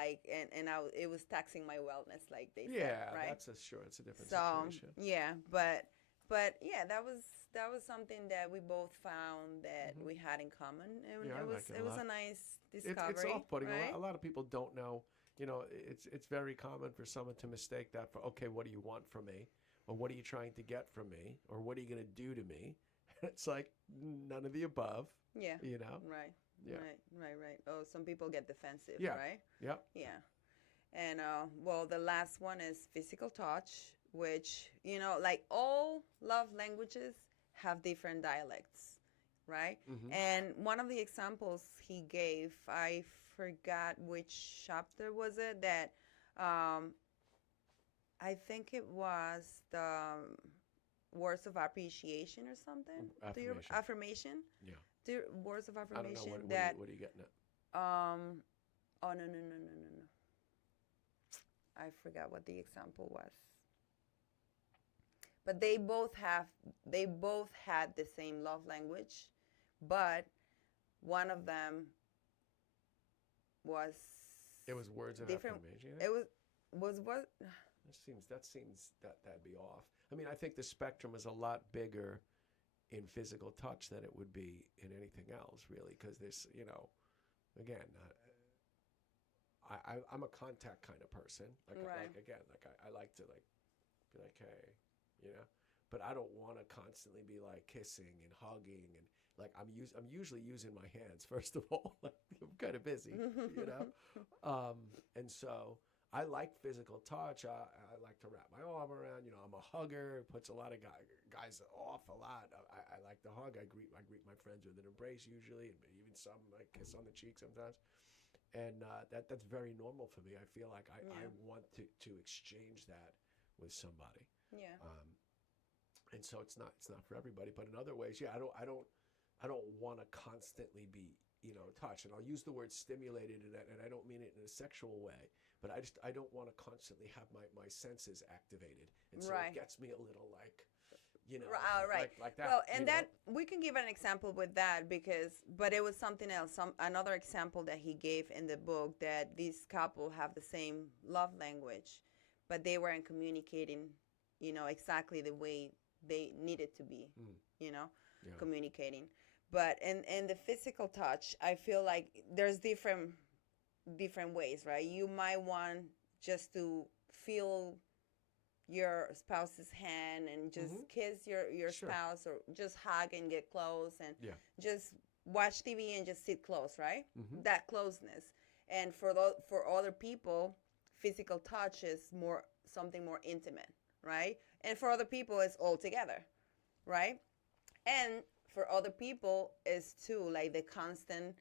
It was taxing my wellness, like they said, right? It's a different situation. Yeah, but yeah, that was something that we both found that we had in common, and it was a nice discovery. It's off-putting. Right? A lot of people don't know. It's very common for someone to mistake that for, okay, what do you want from me, or what are you trying to get from me, or what are you going to do to me? It's like none of the above. Yeah. Right. Yeah. Right. Oh, some people get defensive. Yeah. Right. Yeah. Yeah. And well, the last one is physical touch, which like all love languages have different dialects, right? Mm-hmm. And one of the examples he gave, I forgot which chapter was it, that I think it was the words of appreciation or something. Affirmation. Yeah. The words of affirmation. I don't know what are you getting at? Oh no. I forgot what the example was. But they both had the same love language, but one of them was. It was words of affirmation. It was what? That'd be off. I mean, I think the spectrum is a lot bigger in physical touch than it would be in anything else, really, because there's, again, I'm a contact kind of person. Like, Right. like again, like I like to like be like, hey, you know, but I don't want to constantly be like kissing and hugging and like I'm usually using my hands first of all. Like I'm kind of busy, you know, and so I like physical touch. I like to wrap my arm around. You know, I'm a hugger. It puts a lot of guys off a lot. I like to hug. I greet my friends with an embrace usually, and even some like kiss on the cheek sometimes. And that's very normal for me. I feel like I want to exchange that with somebody. Yeah. And so it's not for everybody, but in other ways, yeah, I don't want to constantly be, you know, touched. And I'll use the word stimulated, and I don't mean it in a sexual way, but I don't want to constantly have my senses activated, and so Right. it gets me a little like, you know, Right. like that. Well, and you know? that we can give an example with that but it was something else. Another example that he gave in the book that this couple have the same love language, but they weren't communicating, you know, exactly the way they needed to be, you know, Yeah. communicating. But in the physical touch, I feel like there's different ways, right? You might want just to feel your spouse's hand and just kiss your Sure. spouse, or just hug and get close and Yeah. just watch TV and just sit close, right? Mm-hmm. That closeness. And for other people, physical touch is more something more intimate, right? And for other people, it's all together, right? And for other people, it's too like the constant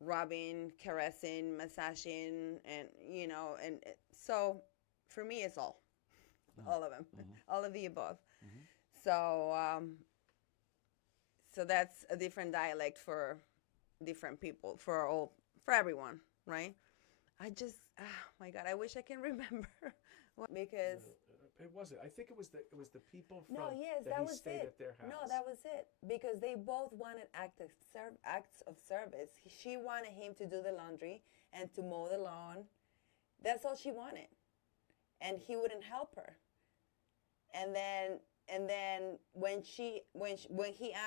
rubbing, caressing, massaging, and you know, and so for me, it's all of them, all of the above. So, so that's a different dialect for different people, for everyone, right? I just, oh my God, I wish I can remember because. It wasn't. I think it was the people from No, yes, that he was stayed it. at their house. No, that was it. Because they both wanted acts of service. She wanted him to do the laundry and to mow the lawn. That's all she wanted. And he wouldn't help her. And then when he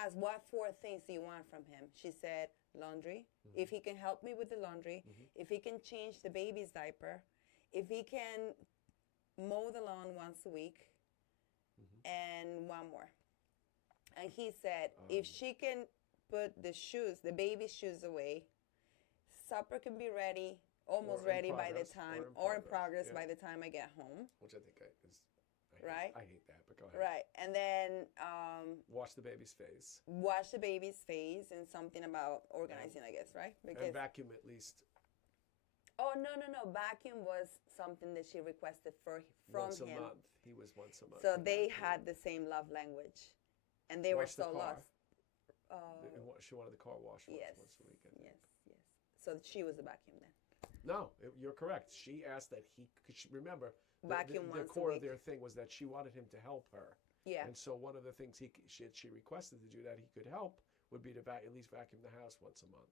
asked what four things do you want from him, she said laundry. If he can help me with the laundry, if he can change the baby's diaper, if he can mow the lawn once a week, and one more. And he said if she can put the baby's shoes away, supper can be ready, almost ready by the time, or in progress by the time I get home. Which I think Right? I hate that, but go ahead. Right. And then wash the baby's face. wash the baby's face, and something about organizing, I guess, right? And vacuum at least Oh, no. Vacuum was something that she requested from once him. a month. He was once a month. So for they vacuuming. had the same love language, and they were Wash the so car. lost. Oh, She wanted the car washed yes, once a week. I think. yes. So she was the vacuum then. No, you're correct. She asked that remember, Vacuum the once a core of week. their thing was that she wanted him to help her. Yeah. And so one of the things she requested to do that he could help would be to at least vacuum the house once a month.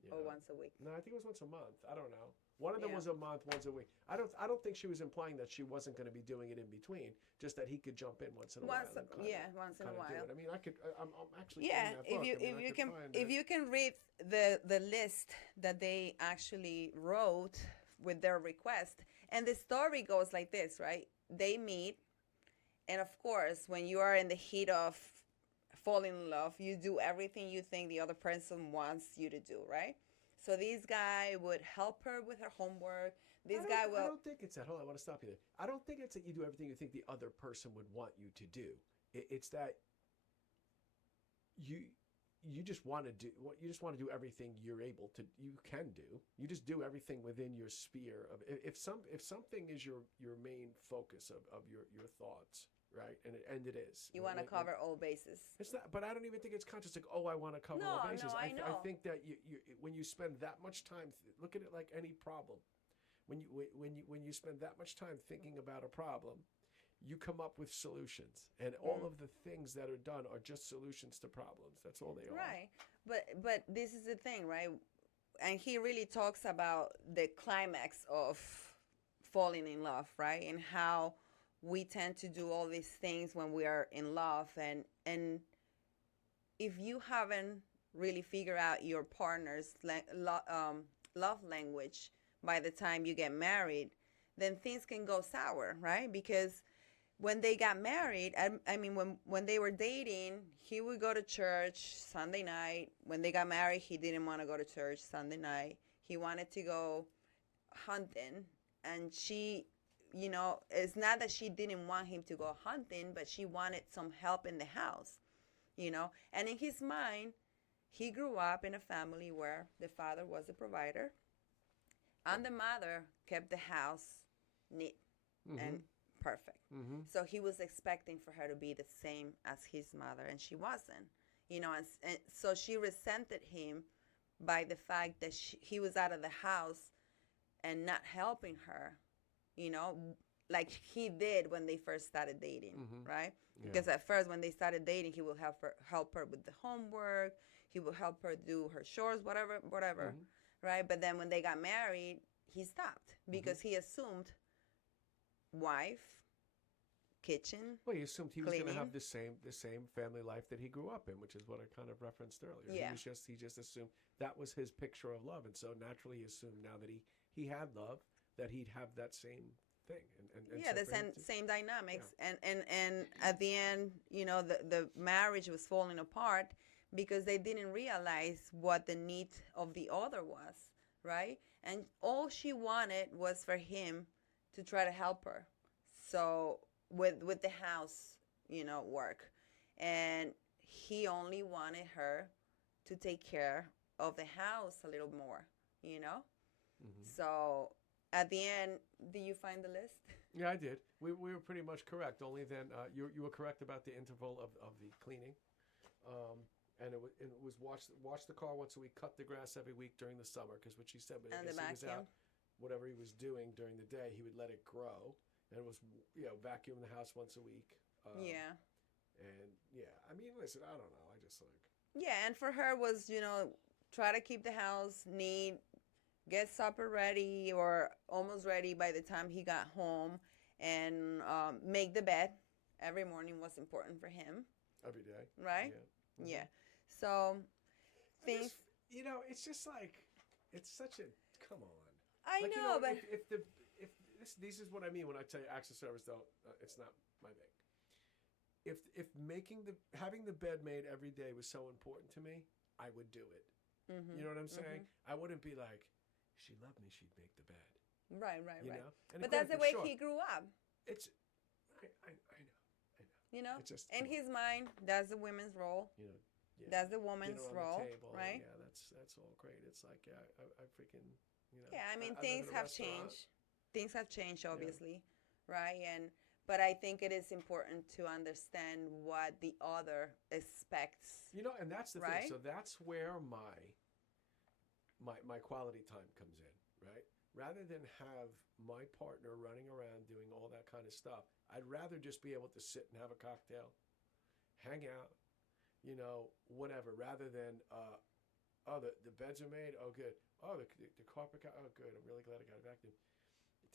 You Or know? once a week. No, I think it was once a month. I don't know. One of them Yeah. was a month, once a week. I don't think she was implying that she wasn't going to be doing it in between, just that he could jump in once in a while. Once in a do it. while. I mean, I'm actually Yeah, in that book. if you can read the list that they actually wrote with their request, and the story goes like this, right? They meet, and of course, when you are in the heat of falling in love, you do everything you think the other person wants you to do, right? So this guy would help her with her homework. I don't think it's that. Hold on, I want to stop you there. I don't think it's that you do everything you think the other person would want you to do. It's that you just want to do everything you can do. You just do everything within your sphere of if something is your main focus of your thoughts, right? And it is. You want to cover all bases. It's not, but I don't even think it's conscious. Like, oh, I want to cover all bases. No, I know. I think that you when you spend that much time, look at it like any problem. When you spend that much time thinking about a problem, you come up with solutions, and all of the things that are done are just solutions to problems. That's all they are. Right, but this is the thing, right? And he really talks about the climax of falling in love, right? And how we tend to do all these things when we are in love, and if you haven't really figured out your partner's love language by the time you get married, then things can go sour, right? Because when they got married, I mean, when they were dating, he would go to church Sunday night. When they got married, he didn't want to go to church Sunday night. He wanted to go hunting. And she, it's not that she didn't want him to go hunting, but she wanted some help in the house, And in his mind, he grew up in a family where the father was the provider and the mother kept the house neat and perfect. So he was expecting for her to be the same as his mother, and she wasn't, and so she resented him by the fact that he was out of the house and not helping her, like he did when they first started dating, right? Yeah. Because at first when they started dating, he would help her with the homework, he would help her do her chores, whatever, right? But then when they got married, he stopped because he assumed wife, kitchen. Well, he assumed he was going to have the same family life that he grew up in, which is what I kind of referenced earlier. Yeah. He just assumed that was his picture of love, and so naturally he assumed now that he had love, that he'd have that same thing. And yeah, the same dynamics. Yeah. And at the end, the marriage was falling apart because they didn't realize what the need of the other was, right? And all she wanted was for him to try to help her. So with the house, work. And he only wanted her to take care of the house a little more, So at the end, do you find the list? Yeah, I did. We were pretty much correct. Only then you were correct about the interval of the cleaning. And it was watch the car once a week, cut the grass every week during the summer, because what she said, but I guess he was out, whatever he was doing during the day, he would let it grow, and it was vacuum the house once a week. Yeah. And I mean, listen, I don't know, I just like. Yeah, and for her was try to keep the house neat, get supper ready or almost ready by the time he got home, and make the bed every morning was important for him. Every day. Right? Yeah. So things. It's just like, it's such a, come on. I know, but if this is what I mean when I tell you acts of service, though, it's not my thing. If having the bed made every day was so important to me, I would do it. You know what I'm saying? I wouldn't be like, if she loved me, she'd make the bed. Right. But that's the way he grew up. I know. Just, in his mind, that's the women's role. That's the woman's role, table, right? Yeah, that's all great. It's like, I freaking, Yeah, I mean, things have changed. Things have changed, obviously, right? But I think it is important to understand what the other expects. And that's the thing. So that's where my quality time comes in, right? Rather than have my partner running around doing all that kind of stuff, I'd rather just be able to sit and have a cocktail, hang out, whatever, rather than, the beds are made, oh, good. Oh, the carpet, oh, good. I'm really glad I got it vacuumed.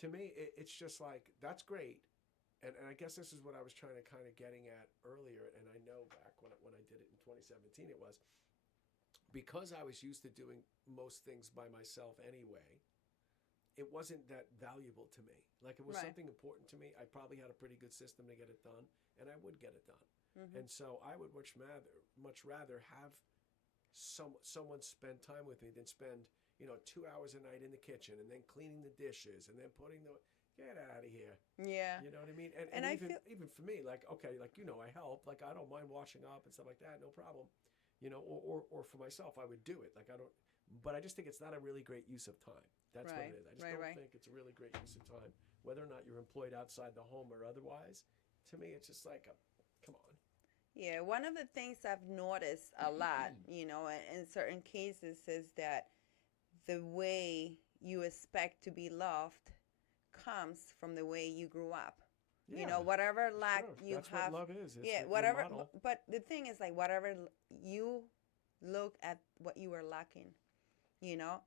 To me, it's just like, that's great. And I guess this is what I was trying to kind of getting at earlier, and I know back when I did it in 2017, it was because I was used to doing most things by myself anyway, it wasn't that valuable to me. Like, it was something important to me. I probably had a pretty good system to get it done, and I would get it done. And so I would much rather have someone spend time with me than spend 2 hours a night in the kitchen and then cleaning the dishes and then putting get out of here. Yeah. You know what I mean? And even for me, like, okay, like, I help, like, I don't mind washing up and stuff like that, no problem. Or for myself, I would do it. Like, but I just think it's not a really great use of time. That's what it is. I just don't think it's a really great use of time, whether or not you're employed outside the home or otherwise. To me, it's just like, come on. Yeah, one of the things I've noticed a lot, in certain cases is that the way you expect to be loved comes from the way you grew up. Yeah, whatever lack you that's have. What love is. It's whatever. But the thing is, like, whatever you look at what you were lacking.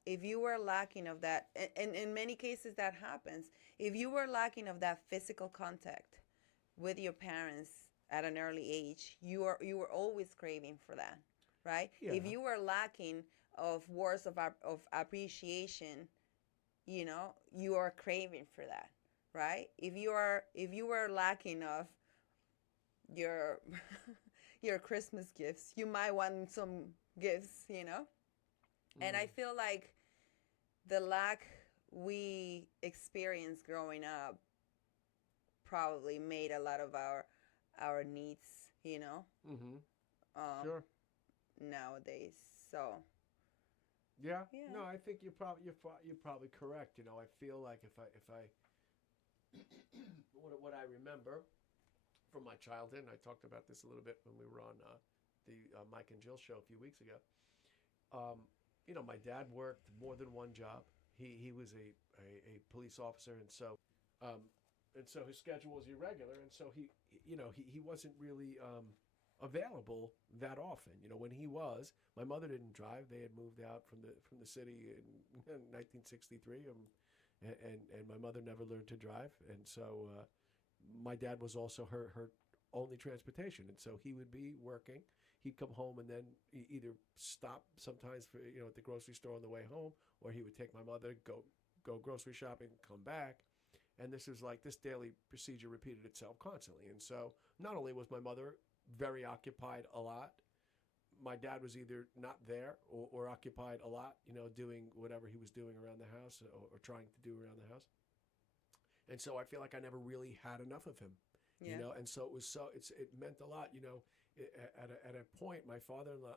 If you were lacking of that, and in many cases that happens, if you were lacking of that physical contact with your parents at an early age, you were always craving for that, right? Yeah. If you were lacking of words of appreciation, you are craving for that, right? If you were lacking of your your Christmas gifts, you might want some gifts. And I feel like the lack we experienced growing up probably made a lot of our needs, Mm-hmm. um, Sure. nowadays. So Yeah. yeah, No, I think you're probably correct. I feel like if I what I remember from my childhood, and I talked about this a little bit when we were on the Mike and Jill show a few weeks ago. Um, my dad worked more than one job. He was a police officer, um, and so his schedule was irregular, and so he wasn't really available that often. When he was, my mother didn't drive. They had moved out from the city in 1963, and my mother never learned to drive, and so my dad was also her only transportation, and so he would be working. He'd come home and then either stop sometimes for at the grocery store on the way home, or he would take my mother, go grocery shopping, come back, and this was like this daily procedure repeated itself constantly. And so not only was my mother very occupied a lot, my dad was either not there or occupied a lot, doing whatever he was doing around the house or trying to do around the house. And so I feel like I never really had enough of him, yeah, and so it meant a lot, at a point, my father-in-law,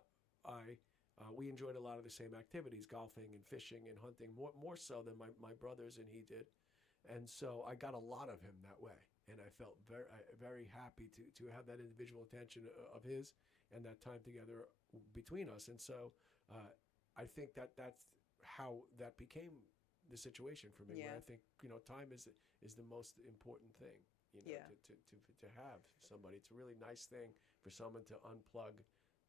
we enjoyed a lot of the same activities, golfing and fishing and hunting, more so than my brothers and he did. And so I got a lot of him that way, and I felt very happy to have that individual attention of his and that time together between us. And so I think that's how that became the situation for me. Where yeah, I think time is the most important thing. yeah, To have somebody. It's a really nice thing for someone to unplug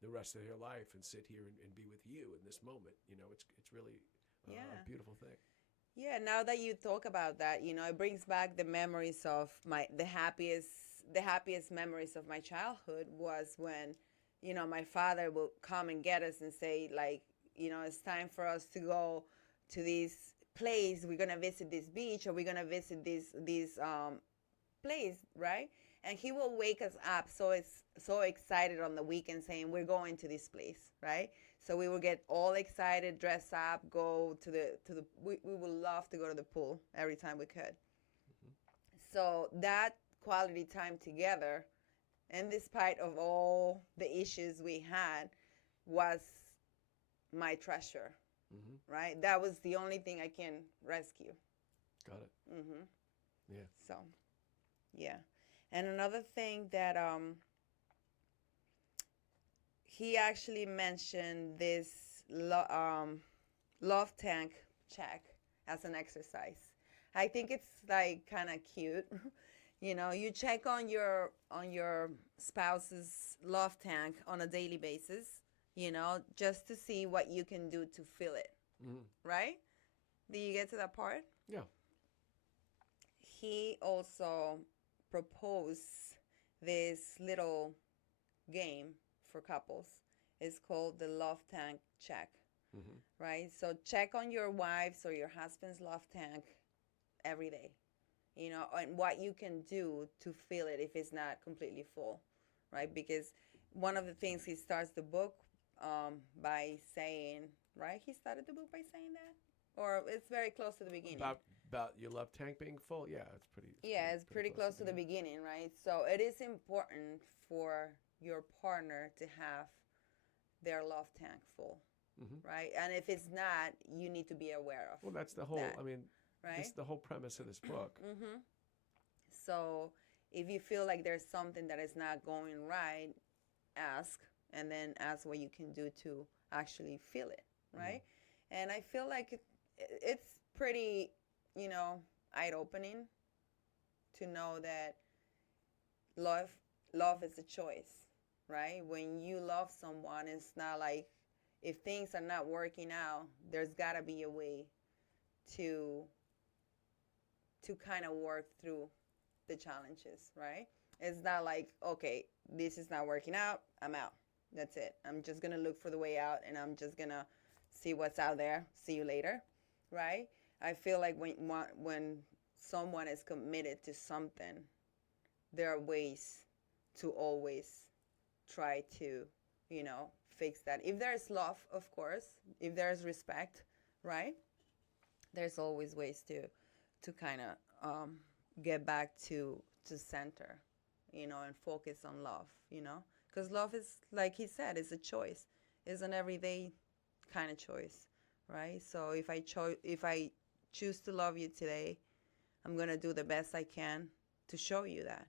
the rest of their life and sit here and be with you in this moment. It's really a yeah. beautiful thing. Yeah, now that you talk about that, it brings back the memories of the happiest memories of my childhood was when, my father would come and get us and say, like, it's time for us to go to this place. We're gonna visit this beach, or we're gonna visit this place, right? And he will wake us up so excited on the weekend, saying we're going to this place, right? So we will get all excited, dress up, go to the we would love to go to the pool every time we could. Mm-hmm. So that quality time together, and despite of all the issues we had, was my treasure, Mm-hmm. right? That was the only thing I can rescue. Got it. Mhm. Yeah. So, yeah. And another thing that he actually mentioned this love tank check as an exercise. I think it's like kind of cute. You check on your spouse's love tank on a daily basis, just to see what you can do to fill it, Mm-hmm. right? Do you get to that part? Yeah. He also proposed this little game for couples. It's called the love tank check, Mm-hmm. right? So check on your wife's or your husband's love tank every day, and what you can do to fill it if it's not completely full, right? Because one of the things he starts the book by saying, right? He started the book by saying that, or it's very close to the beginning. About your love tank being full. Yeah, Yeah, it's pretty close to the beginning, right? So it is important for your partner to have their love tank full, Mm-hmm. right? And if it's not, you need to be aware of Well, that's the whole. that, I mean, right? this the whole premise of this book. Mm-hmm. So if you feel like there's something that is not going right, ask, and then ask what you can do to actually feel it, right? Mm-hmm. And I feel like it's pretty, eye-opening to know that love love is a choice, right? When you love someone, it's not like if things are not working out, there's got to be a way to kind of work through the challenges, right? It's not like, okay, this is not working out, I'm out. That's it. I'm just going to look for the way out, and I'm just going to see what's out there. See you later, right? I feel like when someone is committed to something, there are ways to always try to, fix that. If there's love, of course, if there's respect, right? There's always ways to kind of get back to center, and focus on love, because love is, like he said, is a choice. It's an everyday kind of choice, right? So if I choose to love you today, I'm gonna do the best I can to show you that,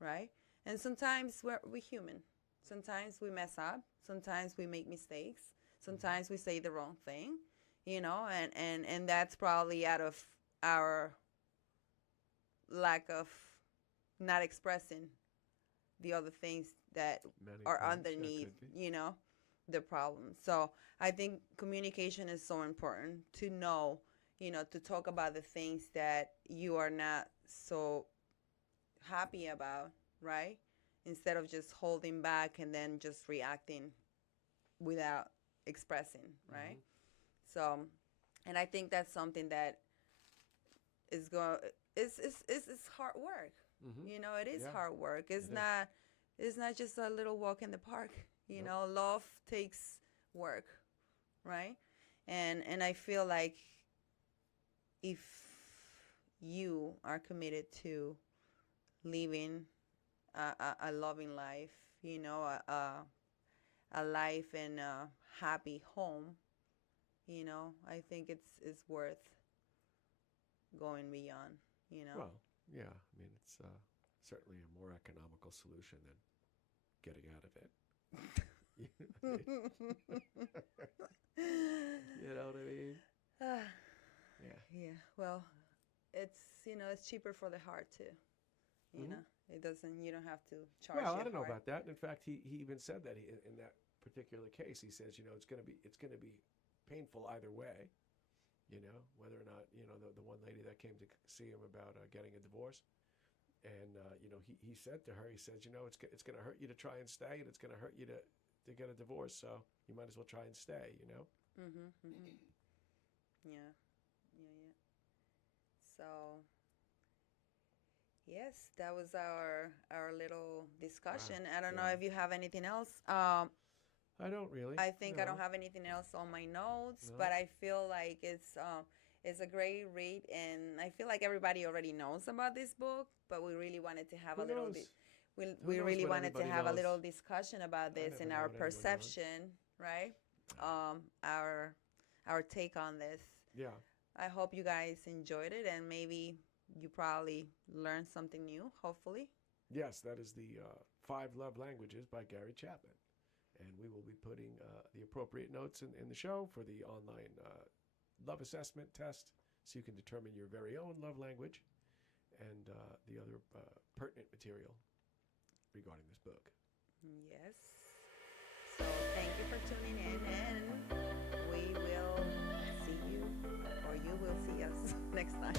right? And sometimes we're human. Sometimes we mess up. Sometimes we make mistakes. Sometimes we say the wrong thing, and that's probably out of our lack of not expressing the other things that are underneath, the problem. So I think communication is so important to know, to talk about the things that you are not so happy about, right? Instead of just holding back and then just reacting without expressing, right? So, and I think that's something that is it's hard work. It is hard work. It's not just a little walk in the park. Love takes work, right? And I feel like if you are committed to living a loving life, a life in a happy home, I think it's worth going beyond, Well, yeah. I mean, it's certainly a more economical solution than getting out of it. You know what I mean? Yeah. Yeah. Well, it's cheaper for the heart too. You know, it doesn't. You don't have to charge. Well, I your don't know heart. about that. In fact, he even said that in that particular case, he says, it's gonna be painful either way. Whether or not the one lady that came to see him about getting a divorce, and he said to her, he says, it's gonna hurt you to try and stay, and it's gonna hurt you to get a divorce. So you might as well try and stay. Mhm. Mhm. Yeah. Yeah. Yeah. So. Yes, that was our little discussion. Wow. I don't know Yeah. if you have anything else. I don't really. I think I No. don't have anything else on my notes, No. but I feel like it's a great read, and I feel like everybody already knows about this book, but we really wanted to have Who a little knows? we Who knows really what wanted to everybody have a knows? little discussion about I this never and know our what anyone knows. perception, right? Our take on this. Yeah. I hope you guys enjoyed it, and maybe you probably learned something new, hopefully. Yes, that is the 5 Love Languages by Gary Chapman. And we will be putting the appropriate notes in the show for the online love assessment test so you can determine your very own love language and the other pertinent material regarding this book. Yes. So thank you for tuning in, and we will see you, or you will see us next time.